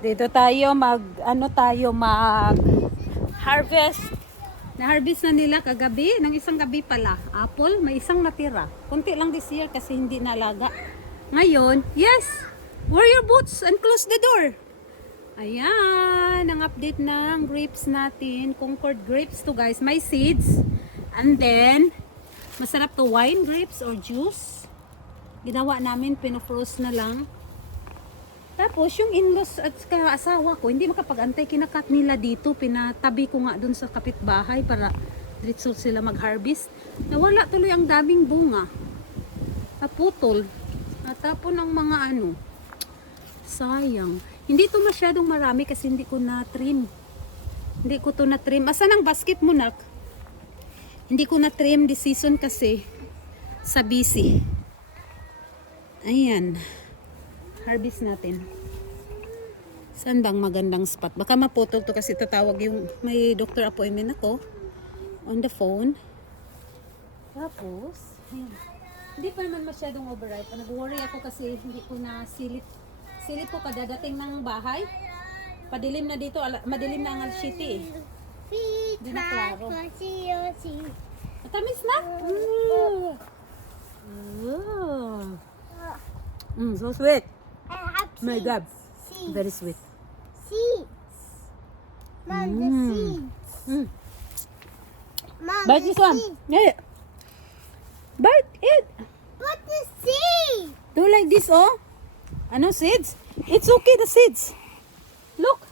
Dito tayo mag, ano tayo, mag harvest. Na-harvest na nila kagabi, ng isang gabi pala. Apple, may isang natira. Kunti lang this year kasi hindi nalaga. Ngayon, yes, wear your boots and close the door. Ayan, ang update ng grapes natin. Concord grapes to guys. May seeds. And then, masarap to wine grapes or juice. Ginawa namin, pinofrost na lang. Tapos, yung in-laws at asawa ko, hindi makapag-antay, kinakat nila dito. Pinatabi ko nga dun sa kapitbahay para diretso sila mag-harvest. Nawala tuloy ang daming bunga. Naputol. Natapon ng mga ano. Sayang. Hindi to masyadong marami kasi hindi ko na-trim. Hindi ko to na-trim. Asan ang basket mo, nak? Hindi ko na-trim this season kasi sa busy. Ayan. Harvest natin. Saan bang magandang spot? Baka maputol to kasi tatawag yung may doctor appointment ako on the phone. Tapos, ayan. Hindi pa naman masyadong overripe. Nag-worry ako kasi hindi ko na silip. Silip ko kadadating ng bahay. Padilim na dito. ala- Madilim na ang city eh. Di na klaro. Matamis na? Mm. Oh. Mm, so sweet. My God. Very sweet. Seeds. Mom, the Mm. seeds. Mm. Mom, Bite the this one. seeds. Yeah. Bite it. But the seeds. Do like this, oh? Ano, seeds? It's okay, the seeds. Look.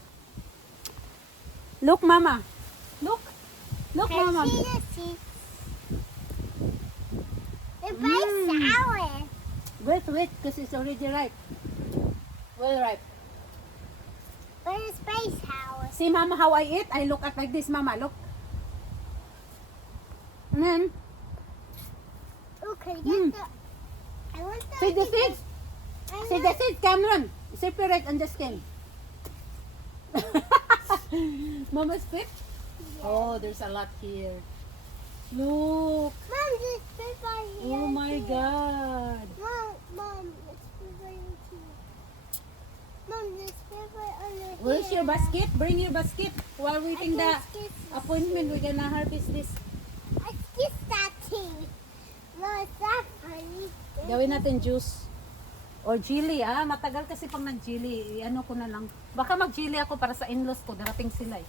Look, mama. Look. Look, Can mama. I see the seeds? They're very sour. Wait, wait, because it's already ripe. Well ripe. It's very sour. See, mama, how I eat? I look at like this, mama. Look. And then, get Mm. the... I want the... see the seeds. I See the seeds, Cameron. Separate on the skin. Mama's pick? Oh, there's a lot here. Look. Mom, this paper here. Oh my too. God. Mom, Mom, this paper here too. Mom, this paper under Where's your here. Basket? Bring your basket. While waiting the appointment, we're gonna harvest this. I skip that thing. Mom, is that funny? Gawin natin juice. Or chili, ah. Matagal kasi pang nag-chili. Ano ko na lang. Baka mag-chili ako para sa in-laws ko. Darating sila eh.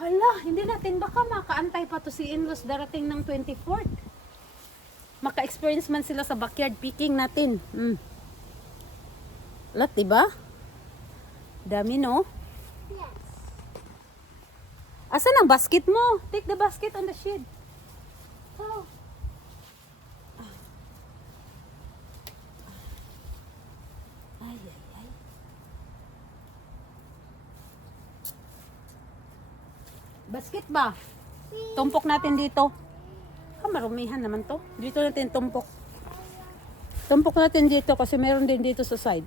Hala, hindi natin baka makaantay pa to si in-laws darating ng 24th. Maka-experience man sila sa backyard picking natin. Mm. Lat, diba? Dami, no? Yes. Asan ang basket mo? Take the basket on the shed. Oh. Ay, ay, ay. Basket ba? Tumpok natin dito. Ah, marumihan naman to. Dito natin tumpok. Tumpok natin dito kasi meron din dito sa side.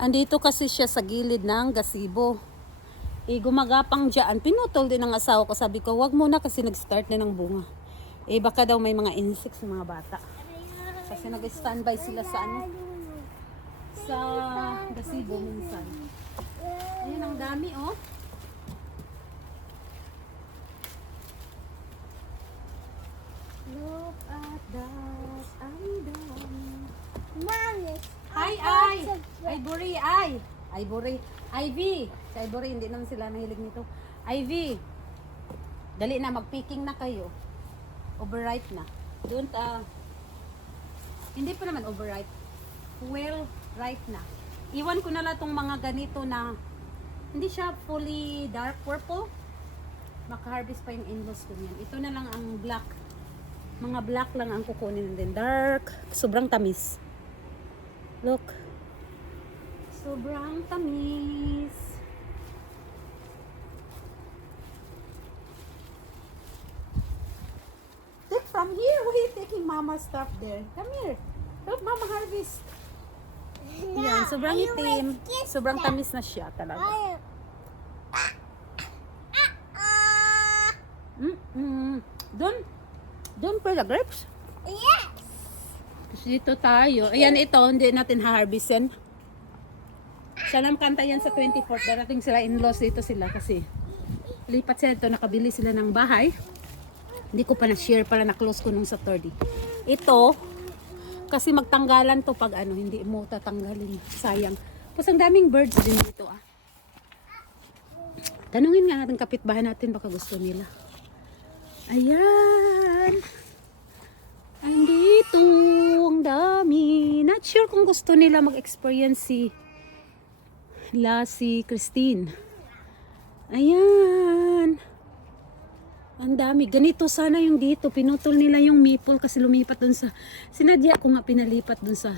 Andito kasi siya sa gilid ng gasibo. Eh, gumagapang dyan. Pinutol din ng asawa ko. Sabi ko, wag muna kasi nag-start na ng bunga. Eh, baka daw may mga insects mga bata. Kasi nag-standby sila sa ano, sa gasibo minsan. Ayun, ang dami, oh. Look at that, ang dami. This Ay, ay! Ivory, ay! Ivory. Ivy. Si Ivory, hindi naman sila nahilig nito. Ivy. Dali na, mag-picking na kayo. Overripe na. Don't, ah, hindi pa naman overripe. Well, ripe na. Iwan ko na lang tong mga ganito na hindi siya fully dark purple. Maka-harvest pa yung in-laws ko niyan. Ito na lang ang black. Mga black lang ang kukunin din. Dark. Sobrang tamis. Look. Sobrang tamis. Take from here. Why are you taking mama's stuff there? Come here. Help mama harvest. No, Yan, sobrang itim. Sobrang that. tamis na siya talaga. Ah. Mm-mm. Doon, Doon pala grapes. Yes. Tapos dito tayo. Ayan ito, hindi natin ha-harvestin. Salam kanta yan sa 24th. Darating sila in-laws dito sila kasi lipat sila ito. Nakabili sila ng bahay. Hindi ko pa na-share pala na-close ko nung sa 30. Ito, kasi magtanggalan to pag ano, hindi mo tatanggalin. Sayang. Tapos ang daming birds din dito ah. Tanungin nga natin kapitbahay natin baka gusto nila. Ayan. Andito, dami. Not sure kung gusto nila mag-experience si La Christine. Ayan. Ang dami. Ganito sana yung dito. Pinutol nila yung maple kasi lumipat dun sa... Sinadya ko nga pinalipat dun sa...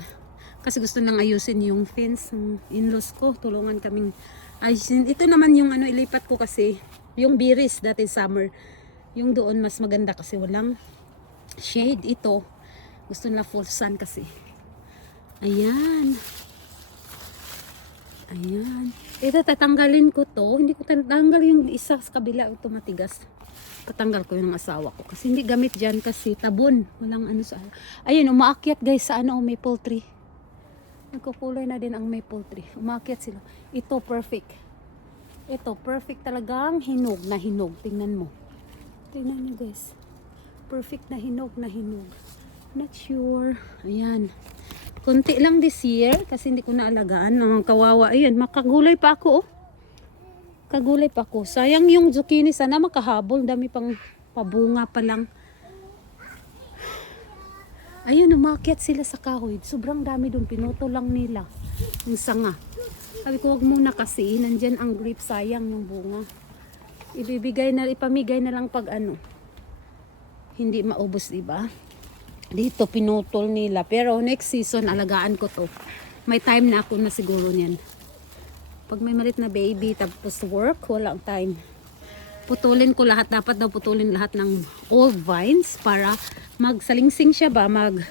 Kasi gusto nang ayusin yung fence ng in-laws ko. Tulungan kaming ayusin. Ito naman yung ano ilipat ko kasi yung biris dati summer. Yung doon mas maganda kasi walang shade ito. Gusto nila full sun kasi. Ayan. Ayan. Ito tatanggalin ko to. Hindi ko tatanggal yung isa sa kabila. Ito matigas. Tatanggal ko yung asawa ko. Kasi hindi gamit dyan kasi tabon. Walang ano sa... Ayun, umaakyat guys sa ano, maple tree. Nagkukulay na din ang maple tree. Umaakyat sila. Ito perfect. Ito perfect talagang hinog na hinog. Tingnan mo. Tingnan nyo guys. Perfect na hinog na hinog. Not sure. Ayan. Kunti lang this year kasi hindi ko naalagaan. Ang kawawa. Ayan, makagulay pa ako oh. Kagulay pa ako. Sayang yung zucchini. Sana makahabol. Dami pang pabunga pa lang. Ayun, umakyat sila sa kahoy. Sobrang dami doon. Pinuto lang nila. Yung sanga. Sabi ko, wag muna kasi. Nandyan ang grape. Sayang yung bunga. Ibibigay na, ipamigay na lang pag ano. Hindi maubos, diba? Dito, pinutol nila. Pero next season, alagaan ko to. May time na ako na siguro niyan. Pag may malit na baby, tapos work, walang time. Putulin ko lahat. Dapat daw putulin lahat ng old vines para magsalingsing siya ba? Mag,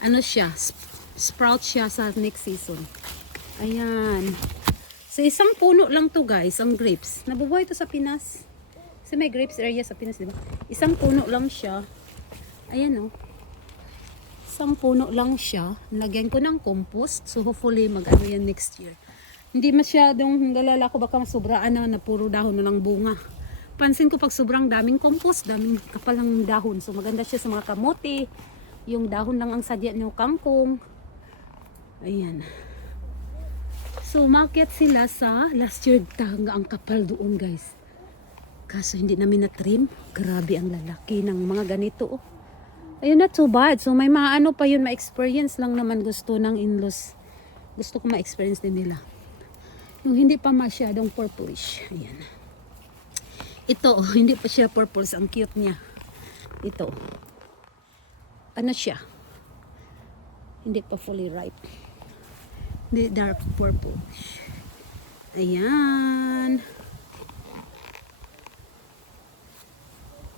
ano siya, sp- sprout siya sa next season. Ayan. Sa isang puno lang to guys, ang grapes. Nabubuhay to sa Pinas. Kasi may grapes area sa Pinas, di? Isang puno lang siya. Ayan oh. Isang puno lang siya. Lagyan ko ng compost. So hopefully mag-ano yan next year. Hindi masyadong nalala ko baka masubraan na na puro dahon na ng bunga. Pansin ko pag sobrang daming compost, daming kapal ng dahon. So maganda siya sa mga kamote. Yung dahon lang ang sadya ng kangkong. Ayan. So umakyat sila sa last year tanga ang kapal doon guys. Kaso hindi namin na-trim. Grabe ang lalaki ng mga ganito. Oh. Ayun not too bad. So may mga ano pa yun, ma-experience lang naman gusto ng in-laws. Gusto ko ma-experience din nila. Yung hindi pa masyadong purplish. Ayan. Ito, oh, hindi pa siya purple. Ang cute niya. Ito. Ano siya? Hindi pa fully ripe. Hindi dark purple. Ayan.